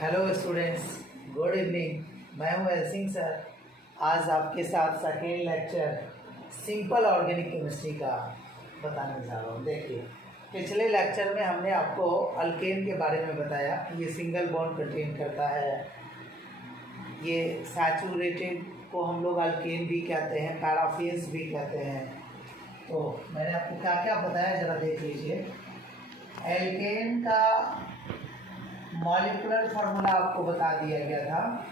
Hello students, good evening. मैं हूं L Singh sir. आज आपके साथ second lecture simple organic chemistry का बताने जा रहा हूं। देखिए, पिछले लेक्चर में हमने आपको अल्केन के बारे में बताया कि ये सिंगल बॉन्ड कंटेन करता है। ये सैचुरेटेड को हम लोग अल्केन भी कहते हैं, पैराफिन्स भी कहते हैं। तो मैंने आपको क्या क्या बताया, ज़रा देख लीजिए। एल्केन का मॉलिक्यूलर फार्मूला आपको बता दिया गया था।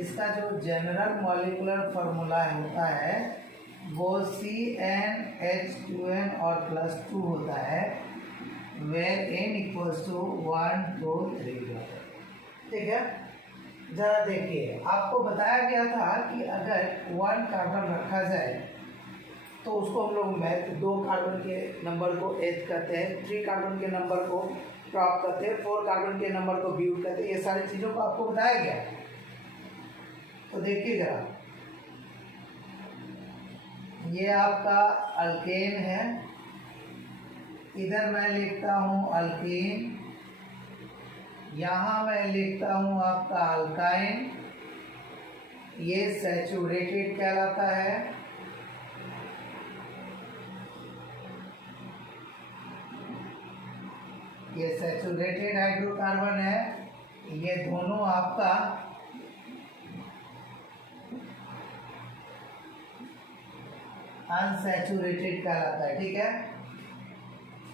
इसका जो जनरल मॉलिक्यूलर फार्मूला होता है वो CnH2n और +2 होता है, वेयर n इक्वल्स टू 1 2 3। ठीक है, जरा देखिए, आपको बताया गया था कि अगर 1 कार्बन रखा जाए तो उसको हम लोग मैथ 2 कार्बन के नंबर को एथ कहते हैं, 3 कार्बन के नंबर को प्रॉप करते हैं, 4 कार्बन के नंबर को ब्यूट कहते हैं। ये सारी चीज़ों को आपको बताया गया। तो देखिए जरा, ये आपका अल्केन है, इधर मैं लिखता हूँ अल्कीन, यहाँ मैं लिखता हूँ आपका अल्काइन। ये सैचुरेटेड कहलाता है। ये सैचुरेटेड हाइड्रोकार्बन है। ये दोनों आपका अनसैचुरेटेड कहलाता है। ठीक है,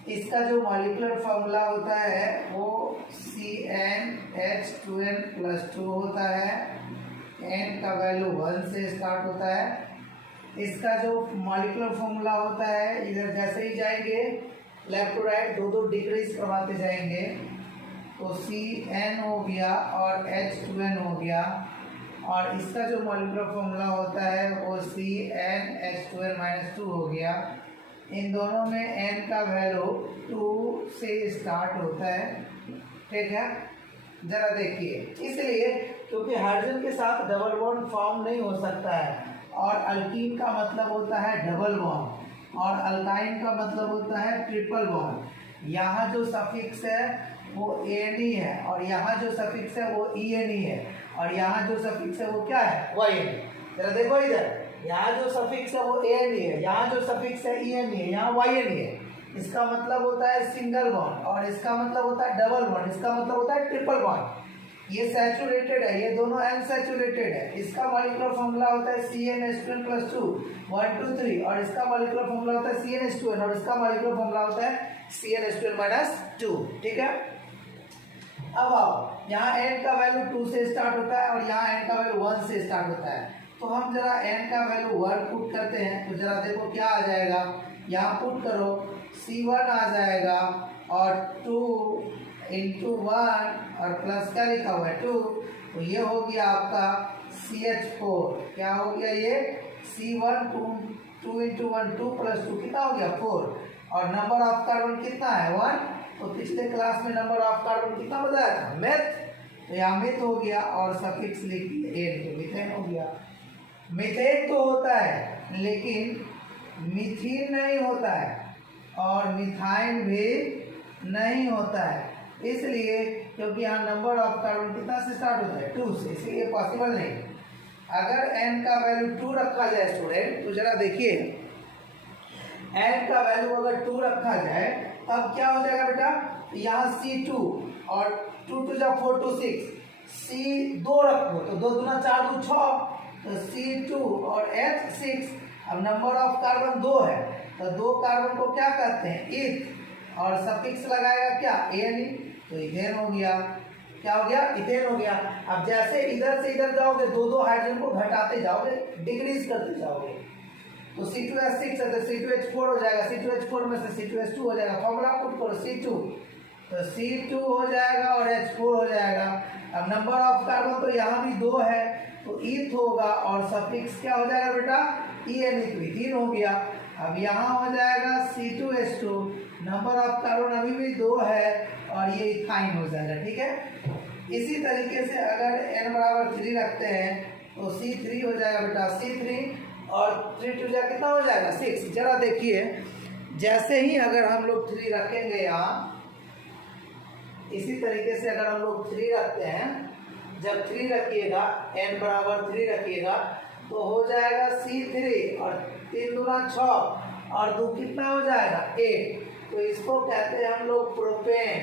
इसका जो मॉलिक्यूलर फार्मूला होता है वो CnH2n +2 होता है। n का वैल्यू 1 से स्टार्ट होता है। इसका जो मॉलिक्यूलर फार्मूला होता है, इधर जैसे ही जाएंगे लेफ्ट टू राइट 2 डिक्रीज करवाते जाएंगे, तो Cn हो गया और H2n हो गया। और इसका जो मॉलिक्यूलर फार्मूला होता है वो CnH2n-2 हो गया। इन दोनों में n का वैल्यू 2 से स्टार्ट होता है। ठीक है, जरा देखिए, इसलिए क्योंकि हाइड्रोजन के साथ डबल बॉन्ड फॉर्म नहीं हो सकता है, और अल्कीन का मतलब होता है डबल बॉन्ड और अल्काइन का मतलब होता है ट्रिपल बॉन्ड। यहाँ जो सफिक्स है वो ANE है, और यहाँ जो सफिक्स है वो ENE है, और यहाँ जो सफिक्स है वो क्या है, YNE। जरा देखो इधर, यहाँ जो सफिक्स है वो ANE है, यहाँ जो सफिक्स है ENE है, यहाँ YNE है। इसका मतलब होता है सिंगल बॉन्ड, और इसका मतलब होता है डबल बॉन्ड, इसका मतलब होता है ट्रिपल बॉन्ड। ये सैचुरेटेड है, ये दोनों अनसैचुरेटेड है। इसका मॉलिक्यूलर फार्मूला होता है CnH2n +2 1 2 3, और इसका मॉलिक्यूलर फार्मूला होता है CnH2n, और इसका मॉलिक्यूलर फार्मूला होता है CnH2n-2। ठीक है, अब आओ, यहाँ n का वैल्यू 2 से स्टार्ट होता है और यहाँ n का वैल्यू 1 से स्टार्ट होता है। तो हम जरा n का वैल्यू 1 पुट करते हैं, तो जरा देखो क्या आ जाएगा। यहाँ पुट करो, C1 आ जाएगा और 2 × 1 और प्लस क्या लिखा हुआ है 2, तो ये हो गया आपका CH4। क्या हो गया ये C1 2 × 1 2 + 2 कितना हो गया 4, और नंबर ऑफ कार्बन कितना है 1। तो पिछले क्लास में नंबर ऑफ कार्बन कितना बताया था, मेथ, तो यहाँ मेथ हो गया और सफिक्स लिख दिया n, तो मीथेन हो गया। मीथेन तो होता है लेकिन मीथीन नहीं होता है, और मिथाइन भी नहीं होता है, इसलिए क्योंकि यहाँ नंबर ऑफ कार्बन कितना से स्टार्ट होता है 2 से, इसलिए पॉसिबल नहीं। अगर n का वैल्यू 2 रखा जाए स्टूडेंट, तो जरा देखिए, n का वैल्यू अगर 2 रखा जाए तब क्या हो जाएगा बेटा, यहाँ C2 और 2 2 4 2 6, C2 रखो तो 2 दूना 4 2 6, तो C2 और H6। अब नंबर ऑफ कार्बन 2 है, तो 2 कार्बन को क्या कहते हैं, इथ, और सफिक्स लगाएगा क्या ANE, तो इथेन हो गया। क्या हो गया, इथेन हो गया। अब जैसे इधर से इधर जाओगे 2 हाइड्रोजन को घटाते जाओगे, डिक्रीज करते जाओगे, तो C2H6 है तो C2H4 हो जाएगा, C2H4 में से C2H2 हो जाएगा। फॉर्मूला पुट करो C2, तो C2 हो जाएगा और H4 हो जाएगा। अब नंबर ऑफ कार्बन तो यहाँ भी 2 है, तो ईथ होगा, और सफिक्स क्या हो जाएगा बेटा, ENE, तो इथीन हो गया। अब यहाँ हो जाएगा C2H2, नंबर ऑफ कार्बन अभी भी 2 है, और ये इथाइन हो जाएगा। ठीक है, इसी तरीके से अगर n = 3 रखते हैं तो C3 हो जाएगा बेटा, C3 और 3 2 कितना हो जाएगा 6। जरा देखिए, जैसे ही अगर हम लोग 3 रखेंगे यहाँ, इसी तरीके से अगर हम लोग 3 रखते हैं, जब 3 रखिएगा n बराबर 3 रखिएगा तो हो जाएगा C3 और 3 दूना 6 और 2 कितना हो जाएगा 8। तो इसको कहते हैं हम लोग प्रोपेन।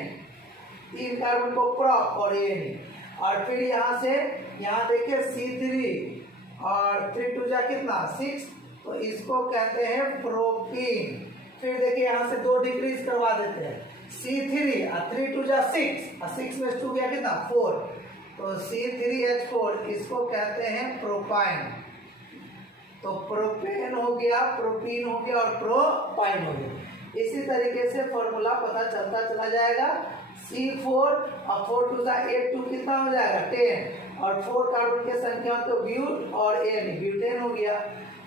3 कार्बन को प्रोप और एन। और फिर यहाँ से यहाँ देखिए C3 और 3 2 जा कितना 6, तो इसको कहते हैं प्रोपीन। फिर देखिए यहाँ से 2 डिक्रीज करवा देते हैं, C3 और 3 2 जा 6 और 6 में 2 गया कितना 4, तो C3H4 इसको कहते हैं प्रोपाइन। तो प्रोपेन हो गया, प्रोपीन हो गया और प्रोपाइन हो गया। इसी तरीके से फॉर्मूला पता चलता चला जाएगा। C4 और 4 2 जा 8, 2 कितना हो जाएगा 10 और 4 कार्बन की संख्या तो ब्यूट और एन ब्यूटेन हो गया।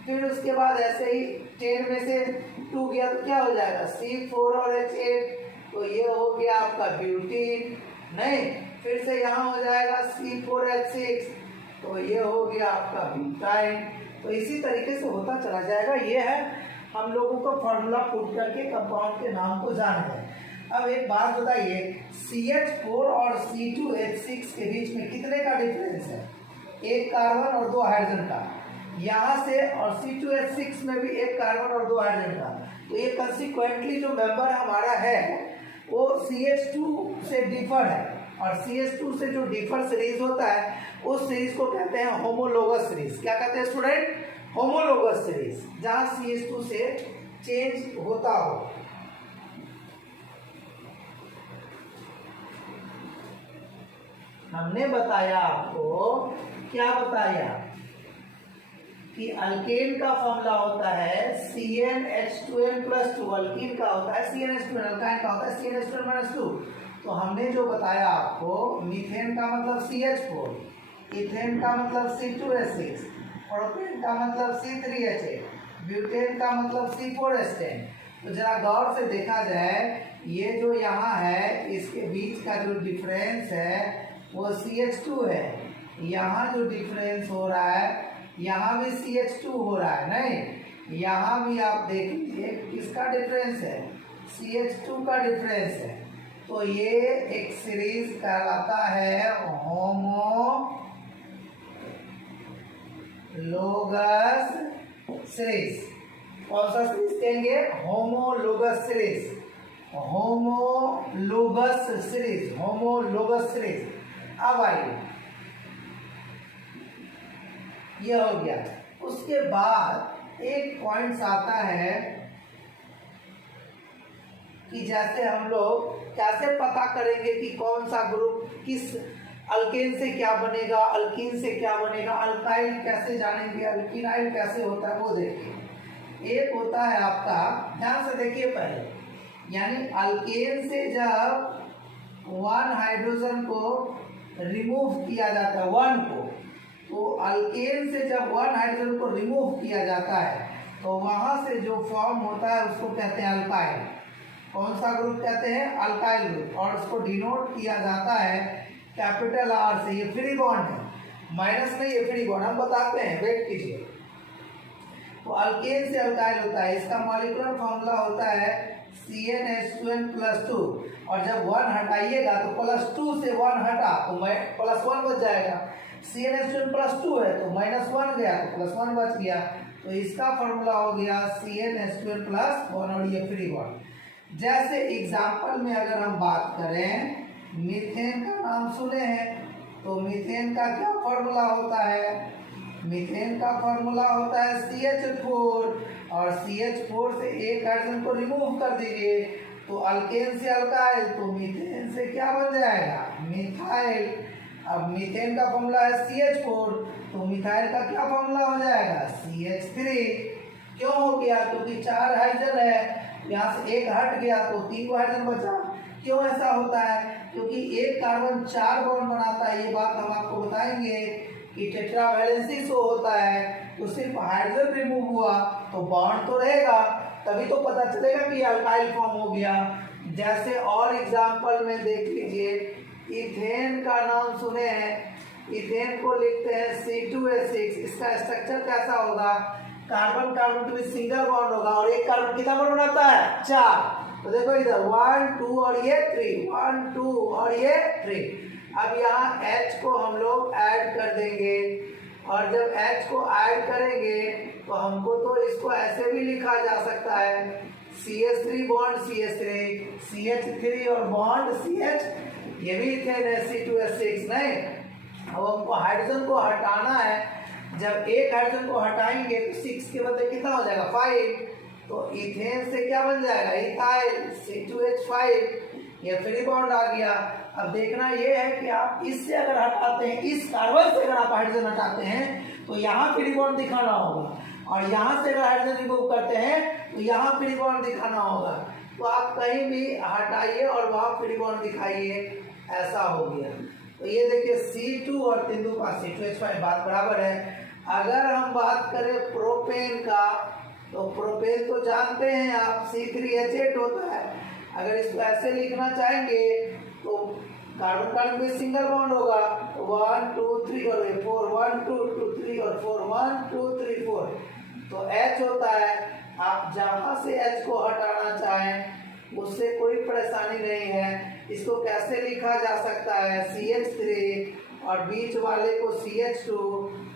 फिर उसके बाद ऐसे ही 10 में से 2 गया तो क्या हो जाएगा C4 और H8, तो ये हो गया आपका ब्यूटीन। नहीं, फिर से यहाँ हो जाएगा C4H6, तो ये हो गया आपका ब्यूटाइन। तो इसी तरीके से होता चला जाएगा। ये है हम लोगों को फॉर्मूला पुट करके कंपाउंड के नाम को जानना है। अब एक बात बताइए, CH4 और C2H6 के बीच में कितने का डिफरेंस है? 1 कार्बन और 2 हाइड्रोजन का। यहाँ से और C2H6 में भी 1 कार्बन और 2 हाइड्रोजन का। तो ये कंसिक्वेंटली जो मेंबर हमारा है वो CH2 से डिफर है, और CH2 से जो डिफर सीरीज होता है उस सीरीज को कहते हैं होमोलोगस सीरीज। क्या कहते हैं स्टूडेंट? होमोलोगस सीरीज, जहां CH2 से चेंज होता हो। हमने बताया आपको, क्या बताया कि अल्केन का फॉर्मूला होता है CnH2n+2। अल्कीन का होता है CnH2n, अल्काइन का होता है CnH2n-2। तो हमने जो बताया आपको, मीथेन का मतलब CH4, इथेन का मतलब C2H6, प्रोपेन का मतलब C3H8, ब्यूटेन का मतलब C4H10। तो जरा गौर से देखा जाए, ये जो यहाँ है इसके बीच का जो डिफरेंस है वो CH2 है। यहाँ जो डिफरेंस हो रहा है, यहाँ भी CH2 हो रहा है। नहीं, यहाँ भी आप देख लीजिए किसका डिफरेंस है, CH2 का डिफरेंस है। तो ये एक सीरीज कहलाता है होमोलोगस सीरीज। कौन सा सीरीज कहेंगे? Homologous series, homologous series, homologous series. अब आइए, यह हो गया। उसके बाद एक पॉइंट्स आता है कि जैसे हम लोग कैसे पता करेंगे कि कौन सा ग्रुप किस अल्केन से क्या बनेगा, अल्कीन से क्या बनेगा, अल्काइल कैसे जानेंगे, अल्कीनाइल कैसे होता है वो देखिए। एक होता है आपका, ध्यान से देखिए पहले, यानी अल्केन से जब 1 हाइड्रोजन को रिमूव किया जाता है, 1 को, तो अल्केन से जब 1 हाइड्रोजन को रिमूव किया जाता है तो वहां से जो फॉर्म होता है उसको कहते हैं अल्काइल। कौन सा ग्रुप कहते हैं? Alkyl group. और उसको डिनोट किया जाता है कैपिटल R से। ये फ्री बॉन्ड है, माइनस नहीं, ये फ्री बॉन्ड, हम बताते हैं, वेट कीजिए। तो अल्केन से अल्काइल होता है, इसका मॉलिक्यूलर फॉर्मूला होता है CnH2n+2। और जब 1 हटाइएगा तो +2 से 1 हटा तो +1 बच जाएगा। CnH2n+2 है तो -1 गया तो +1 बच गया। तो इसका फॉर्मूला हो गया CnH2n+1 और ये फ्री बॉन्ड। जैसे एग्जाम्पल में अगर हम बात करें, मीथेन का नाम सुने हैं, तो मीथेन का क्या फॉर्मूला होता है? मीथेन का फॉर्मूला होता है CH4, और CH4 से 1 हाइड्रोजन को रिमूव कर दीजिए तो अल्केन से अल्काइल, तो मीथेन से क्या बन जाएगा? मिथाइल। अब मीथेन का फॉर्मूला है CH4, तो मिथाइल का क्या फॉर्मूला हो जाएगा? CH3। क्यों हो गया? क्योंकि 4 हाइड्रोजन है, यहाँ से 1 हट गया तो 3 हाइड्रोजन बचा। क्यों ऐसा होता है? क्योंकि 1 कार्बन 4 बॉन्ड बनाता है। ये बात हम आपको बताएंगे कि टेट्रावैलेंसी शो होता है, तो सिर्फ हाइड्रोजन रिमूव हुआ तो बॉन्ड तो रहेगा, तभी तो पता चलेगा कि अल्काइल फॉर्म हो गया। जैसे और एग्जाम्पल में देख लीजिए, इथेन का नाम सुने हैं, इथेन को लिखते हैं C2H6। इसका स्ट्रक्चर कैसा होगा? कार्बन कार्बन के बीच सिंगल बॉन्ड होगा, और एक कार्बन कितना बॉन्ड बनाता है? 4। तो देखो इधर 1 2 और ये 3, 1 2 और ये 3। अब यहाँ H को हम लोग ऐड कर देंगे, और जब H को ऐड करेंगे तो हमको तो इसको ऐसे भी लिखा जा सकता है CH3 बॉन्ड CH3, CH3 और बॉन्ड CH, ये भी इथेन है C2H6। नहीं, अब हमको हाइड्रोजन को हटाना है। जब एक हाइड्रोजन को हटाएंगे तो 6 के बदले कितना हो जाएगा 5, तो इथेन से क्या बन जाएगा इथाइल C2H5, ये फ्री बॉन्ड आ गया। अब देखना ये है कि आप इससे अगर हटाते हैं, इस कार्बन से अगर आप हाइड्रोजन हटाते हैं तो यहाँ फ्री बॉन्ड दिखाना होगा, और यहाँ से अगर हाइड्रोजन रिमूव करते हैं तो यहाँ फ्री बॉन्ड दिखाना होगा। तो आप कहीं भी हटाइए और वहाँ फ्री बॉन्ड दिखाइए, ऐसा हो गया। तो ये देखिए C2 और 3 2 5 C2H5 बात बराबर है। अगर हम बात करें प्रोपेन का, तो प्रोपेन तो जानते हैं आप C3H8 होता है। अगर इसको ऐसे लिखना चाहेंगे तो कार्बन कार्बन में सिंगल बॉन्ड होगा, 1 2 3 और 4, 1 2 2 3 और 4, 1 2 3 4, तो H होता है। आप जहाँ से H को हटाना चाहें उससे कोई परेशानी नहीं है। इसको कैसे लिखा जा सकता है CH3 और बीच वाले को CH2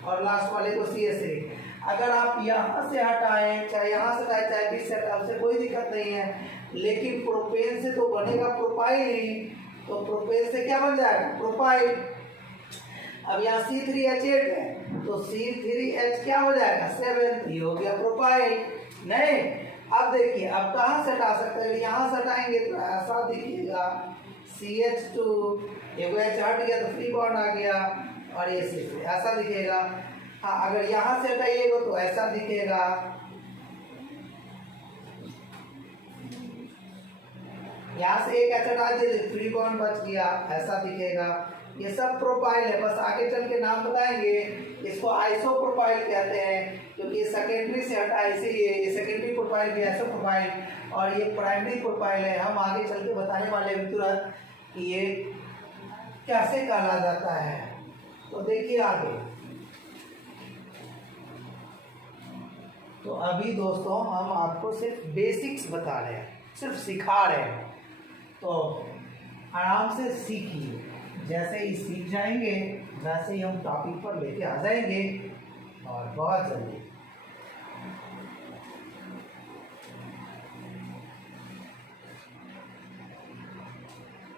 और लास्ट वाले को CH3। अगर आप यहाँ से हटाएं, चाहे यहाँ से हटाएं चाहे बीच से हटाएं, उससे कोई दिक्कत नहीं है। लेकिन प्रोपेन से तो बनेगा प्रोपाइल ही, तो प्रोपेन से क्या बन जाएगा प्रोपाइल। अब यहाँ C3H8 है तो C3H क्या हो जाएगा 7, ये हो गया प्रोपाइल। नहीं, अब देखिए अब कहाँ से हटा सकते हैं, यहाँ से हटाएंगे तो ऐसा दिखेगा CH2, एक H हट गया तो फ्री बॉन्ड आ गया, और ये C3 ऐसा दिखेगा। हाँ, अगर यहाँ से हटाइएगा तो ऐसा दिखेगा। यहाँ से एक ऐसा हटा दिए तो फ्री बॉन्ड बच गया, ऐसा दिखेगा। ये सब प्रोपाइल है, बस आगे चल के नाम बताएंगे। इसको आइसो प्रोपाइल कहते हैं क्योंकि सेकेंडरी से हटा, इसीलिए ये सेकेंडरी प्रोपाइल भी आइसो प्रोपाइल, और ये प्राइमरी प्रोपाइल है। हम आगे चल के बताने वाले हैं तुरंत कि ये कैसे कहला जाता है। तो देखिए आगे। तो अभी दोस्तों हम आपको सिर्फ बेसिक्स बता रहे हैं, सिर्फ सिखा रहे हैं, तो आराम से सीखिए। जैसे ही सीख जाएंगे वैसे ही हम टॉपिक पर लेके आ जाएंगे, और बहुत जल्दी।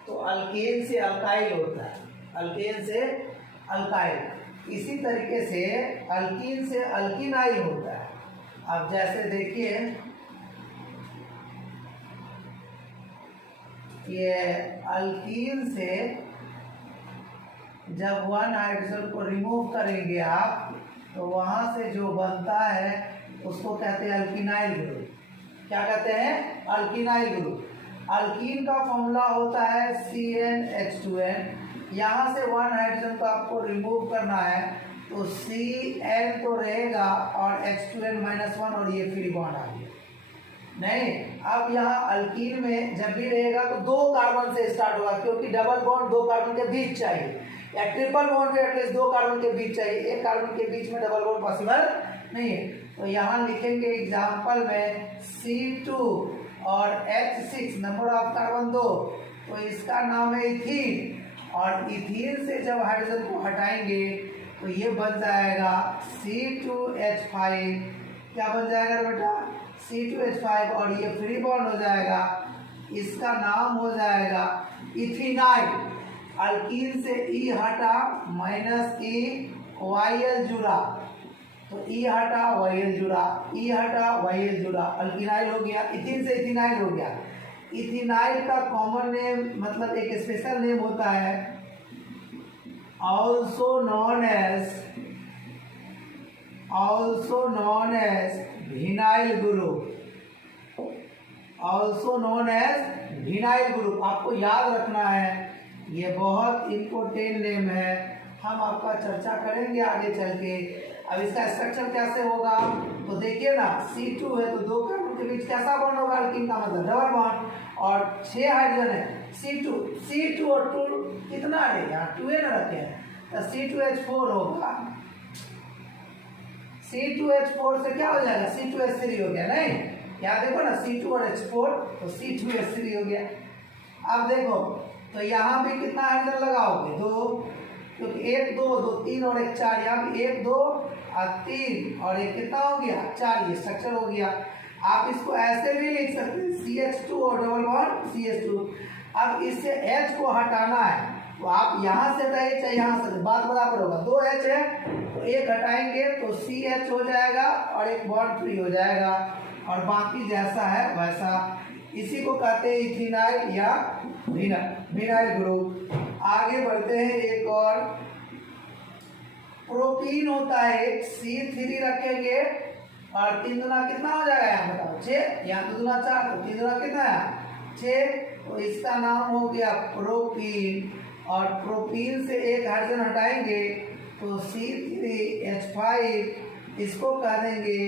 तो अल्केन से अल्काइल होता है, अल्केन से अल्काइल। इसी तरीके से अल्कीन से अल्किनाइल होता है। अब जैसे देखिए ये अल्कीन से जब 1 हाइड्रोजन को रिमूव करेंगे आप, तो वहां से जो बनता है उसको कहते हैं अल्किनाइल ग्रुप। क्या कहते हैं अल्किनाइल ग्रुप। अल्कीन का फॉर्मूला होता है CnH2n। यहाँ से 1 हाइड्रोजन को आपको रिमूव करना है तो Cn तो रहेगा और H2n-1, और ये फ्री बॉन्ड आ गया। नहीं, अब यहाँ अल्कीन में जब भी रहेगा तो 2 कार्बन से स्टार्ट होगा, क्योंकि डबल बॉन्ड 2 कार्बन के बीच चाहिए, या ट्रिपल बॉन्ड में एटलीस्ट 2 कार्बन के बीच चाहिए। एक कार्बन के बीच में डबल बॉन्ड पॉसिबल नहीं है। तो यहाँ लिखेंगे एग्जाम्पल में C2 और H6 नंबर ऑफ कार्बन 2, तो इसका नाम है इथीन। और इथीन से जब हाइड्रोजन को हटाएंगे तो ये बन जाएगा C2H5। क्या बन जाएगा बेटा C2H5, और ये फ्री बॉन्ड हो जाएगा, इसका नाम हो जाएगा इथेनाइल। अल्कीन से E हटा -E, YL जुड़ा, तो E हटा YL जुड़ा, E हटा YL जुड़ा, अल्किनाइल हो गया। इथिन से इथेनाइल हो गया। इथेनाइल का कॉमन नेम मतलब एक स्पेशल नेम होता है, also known as vinyl group, also known as vinyl group. आपको याद रखना है, ये बहुत इम्पोर्टेंट नेम है, हम आपका चर्चा करेंगे आगे चल के। अब इसका स्ट्रक्चर कैसे होगा तो देखिए ना, C2 है तो 2 कार्बन के बीच कैसा बॉन्ड होगा, अल्कीन का मतलब डबल बॉन्ड, और 6 हाइड्रोजन है C2 और 2 कितना है, यहाँ 2 न रखे हैं, तो C2H4 होगा। C2H4 से क्या हो जाएगा, C2H3 हो गया। नहीं, यहाँ देखो ना C2 और H4 तो C2H3 हो गया। अब देखो तो यहाँ भी कितना हाइड्रोजन लगाओगे 2, क्योंकि 1 2 2 3 और 1 4, यहाँ भी 1 2 और 3 और 1 कितना हो गया 4, ये स्ट्रक्चर हो गया। आप इसको ऐसे भी लिख सकते हैं CH2 और डबल बॉन्ड CH2। अब इससे H को हटाना है तो आप यहाँ से हटाइए चाहे यहाँ से, बात बराबर होगा। 2 H है तो 1 हटाएंगे तो CH हो जाएगा और एक बॉन्ड फ्री हो जाएगा और बाकी जैसा है वैसा। इसी को कहते हैं इथेनॉल या विनाइल ग्रुप। आगे बढ़ते हैं, एक और प्रोपीन होता है, C3 रखेंगे और 3 दूना कितना हो जाएगा यहाँ बताओ 6, यहाँ 2 दूना 4 तो 3 दूना कितना है 6, तो इसका नाम हो गया प्रोपीन। और प्रोपीन से एक हाइड्रोजन हटाएंगे तो C3H5, इसको कह देंगे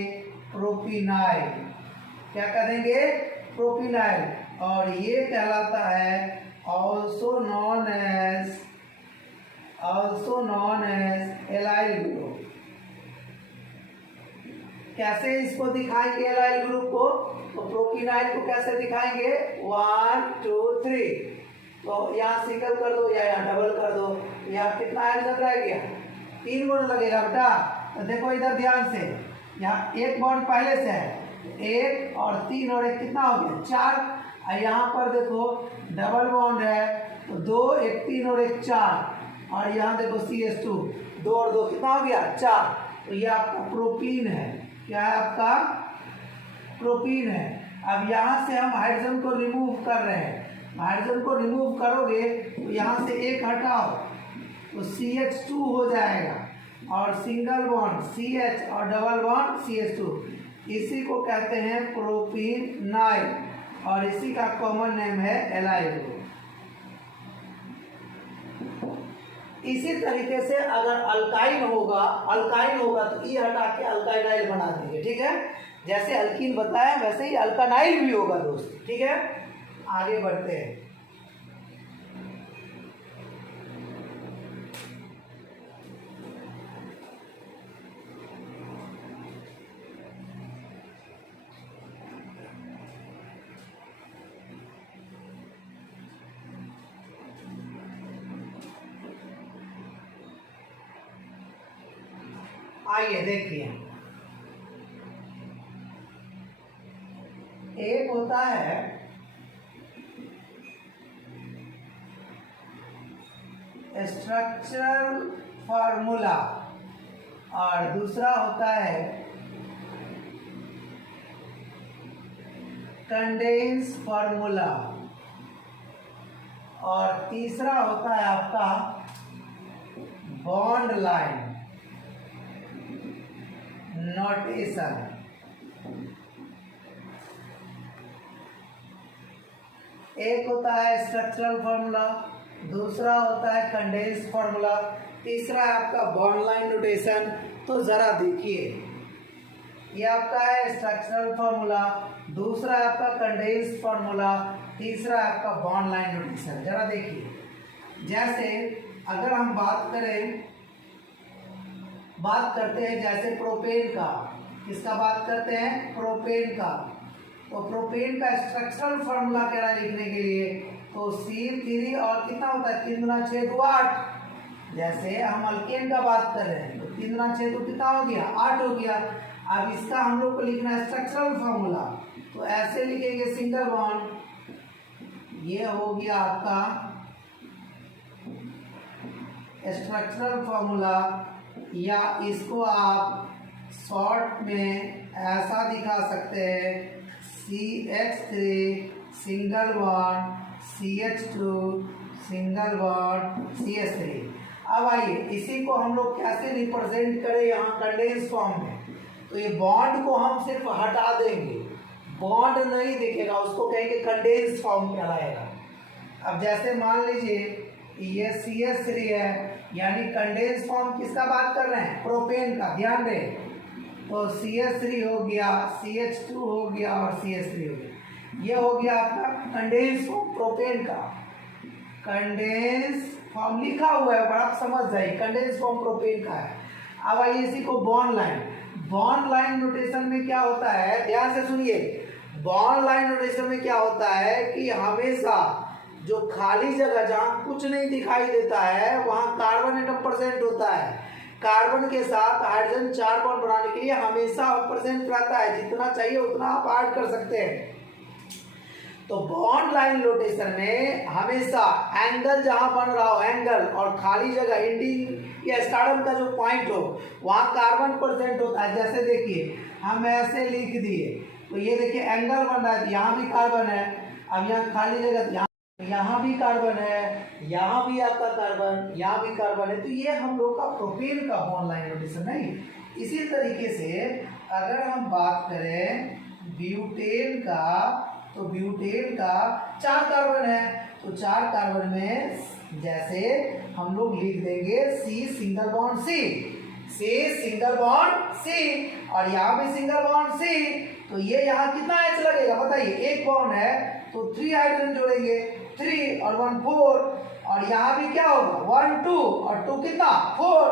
प्रोपीनाइल। क्या कह देंगे प्रोपीनाइल। और ये कहलाता है also known as allyl group. कैसे इसको दिखाएंगे एलाइल ग्रुप को, तो प्रोपीनाइल को कैसे दिखाएंगे 1 2 3, तो यहाँ सिंगल कर दो या यहाँ डबल कर दो, यहाँ कितना हाइड्रोजन रह गया 3 गुण लगेगा बेटा। तो देखो इधर ध्यान से, यहाँ एक बॉन्ड पहले से है 1 और 3 और 1 कितना हो गया 4, और यहाँ पर देखो डबल बॉन्ड है तो 2 1 3 और 1 4, और यहाँ देखो CH2 2 और 2 कितना हो गया 4, तो ये आपका प्रोपीन है। क्या है आपका प्रोपीन है। अब यहाँ से हम हाइड्रोजन को रिमूव कर रहे हैं, हाइड्रोजन को रिमूव करोगे तो यहाँ से एक हटाओ तो CH2 हो जाएगा और सिंगल बॉन्ड CH और डबल बॉन्ड CH2, इसी को कहते हैं प्रोपीनाइल और इसी का कॉमन नेम है एलाइल ग्रुप। इसी तरीके से अगर अल्काइन होगा तो ई हटा के अल्काइनाइल बना देंगे, ठीक है। जैसे अल्कीन बताया वैसे ही अल्कानाइल भी होगा दोस्त, ठीक है। आगे बढ़ते हैं, आइए देखिए। एक होता है स्ट्रक्चरल फॉर्मूला और दूसरा होता है कंडेंस फॉर्मूला और तीसरा होता है आपका बॉन्ड लाइन नोटेशन। एक होता है स्ट्रक्चरल फॉर्मूला, दूसरा होता है कंडेंस फॉर्मूला, तीसरा है आपका बॉन्ड लाइन नोटेशन। तो जरा देखिए, ये आपका है स्ट्रक्चरल फॉर्मूला, दूसरा है आपका कंडेंस फॉर्मूला, तीसरा है आपका बॉन्ड लाइन नोटेशन। जरा देखिए, जैसे अगर हम बात करते हैं जैसे प्रोपेन का, किसका बात करते हैं प्रोपेन का, तो प्रोपेन का स्ट्रक्चरल फॉर्मूला क्या है लिखने के लिए, तो C3 और कितना होता है 3 गुना 6 2 8। जैसे हम अल्केन का बात कर रहे हैं तो 3 गुना 6 तो कितना हो गया 8 हो गया। अब इसका हम लोग को लिखना है स्ट्रक्चरल फॉर्मूला, तो ऐसे लिखेंगे सिंगल बॉन्ड, ये हो गया आपका स्ट्रक्चरल फॉर्मूला, या इसको आप शॉर्ट में ऐसा दिखा सकते हैं CH3 single bond CH2 single bond CH3। अब आइए इसी को हम लोग कैसे रिप्रेजेंट करें यहाँ कंडेंस फॉर्म में, तो ये बॉन्ड को हम सिर्फ हटा देंगे, बॉन्ड नहीं दिखेगा, उसको कहेंगे कंडेंस फॉर्म कहलाएगा। अब जैसे मान लीजिए ये CH3 है, यानी कंडेंस फॉर्म किसका बात कर रहे हैं प्रोपेन का, ध्यान दें। तो CH3 हो गया, CH2 हो गया और CH3 हो गया, ये हो गया आपका कंडेंस फॉर्म प्रोपेन का। कंडेंस फॉर्म लिखा हुआ है पर आप समझ जाइए कंडेंस फॉर्म प्रोपेन का है। अब आइए इसी को बॉन्ड लाइन नोटेशन में क्या होता है, ध्यान से सुनिए। बॉन्ड लाइन नोटेशन में क्या होता है कि हमेशा जो खाली जगह जहां कुछ नहीं दिखाई देता है वहां कार्बन एटम प्रेजेंट होता है। कार्बन के साथ हाइड्रोजन 4 बॉन्ड बनाने के लिए हमेशा प्रेजेंट रहता है, जितना चाहिए उतना आप ऐड कर सकते हैं। तो बॉन्ड लाइन नोटेशन में हमेशा एंगल जहां बन रहा हो, एंगल और खाली जगह एंडिंग या स्टार्टअप का जो पॉइंट हो वहां कार्बन प्रेजेंट होता है। जैसे देखिए हम ऐसे लिख दिए तो ये देखिए एंगल बन रहा है, यहाँ भी कार्बन है। अब यहाँ खाली जगह, यहाँ भी कार्बन है, यहाँ भी आपका कार्बन, यहाँ भी कार्बन है। तो ये हम लोग का प्रोपेन का बॉन्ड लाइन नोटेशन नहीं। इसी तरीके से अगर हम बात करें ब्यूटेन का, तो ब्यूटेन का 4 कार्बन है, तो 4 कार्बन में जैसे हम लोग लिख देंगे C single bond C, C single bond C, और यहाँ भी सिंगल बॉन्ड C। तो ये यहाँ कितना H लगेगा बताइए, एक बॉन्ड है तो 3 हाइड्रोजन जोड़ेंगे, 3 और 1 4, और यहाँ भी क्या होगा 1 2 और 2 कितना 4,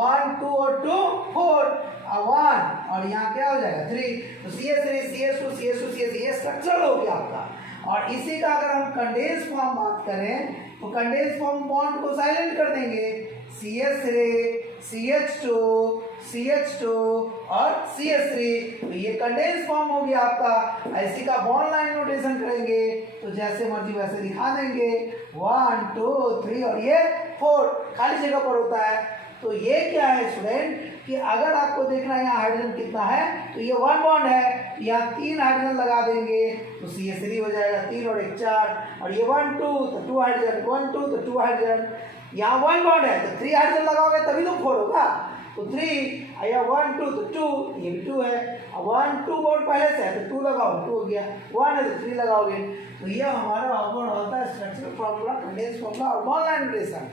1 2 और 2 4 और 1, और यहाँ क्या हो जाएगा 3। तो CH3 CH2 CH2 CH, ये स्ट्रक्चर हो गया आपका। और इसी का अगर हम कंडेंस फॉर्म बात करें तो कंडेंस फॉर्म बॉन्ड को साइलेंट कर देंगे, CH3 CH2 CH2 और CH3। तो ये कंडेंस फॉर्म हो गया आपका। इसी का बॉन्ड लाइन नोटेशन करेंगे तो जैसे मर्जी वैसे दिखा देंगे, 1 2 3 और ये 4 खाली जगह पर होता है। तो ये क्या है स्टूडेंट कि अगर आपको देखना है यहाँ हाइड्रोजन कितना है, तो ये 1 बॉन्ड है, यहाँ 3 हाइड्रोजन लगा देंगे तो CH3 हो जाएगा, 3 और 1 4, और ये 1 2 तो 2 हाइड्रोजन, 1 2 तो 2 हाइड्रोजन, यहाँ 1 बॉन्ड है तो 3 हाइड्रोजन लगाओगे तभी तो 4 होगा, तो 3, या 1 2 तो 2, ये भी 2 है, 1 2 बॉन्ड पहले से है तो 2 लगाओ 2 हो गया, 1 है तो 3 लगाओगे। तो ये हमारा होता है स्ट्रक्चरल फॉर्मूला, कंडेंस फॉर्मूला और बॉन्ड लाइन नोटेशन।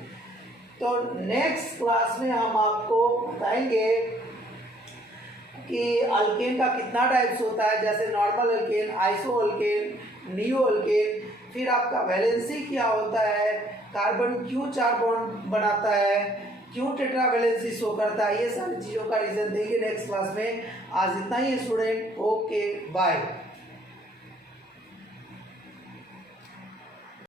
तो नेक्स्ट क्लास में हम आपको बताएंगे कि अल्केन का कितना टाइप्स होता है, जैसे normal alkane, iso alkane, neo alkane, फिर आपका वैलेंसी क्या होता है, कार्बन क्यों 4 बॉन्ड बनाता है, क्यों टेट्रा वैलेंसी शो करता है, ये सारी चीज़ों का रीजन देंगे नेक्स्ट क्लास में। आज इतना ही है स्टूडेंट, ओके बाय।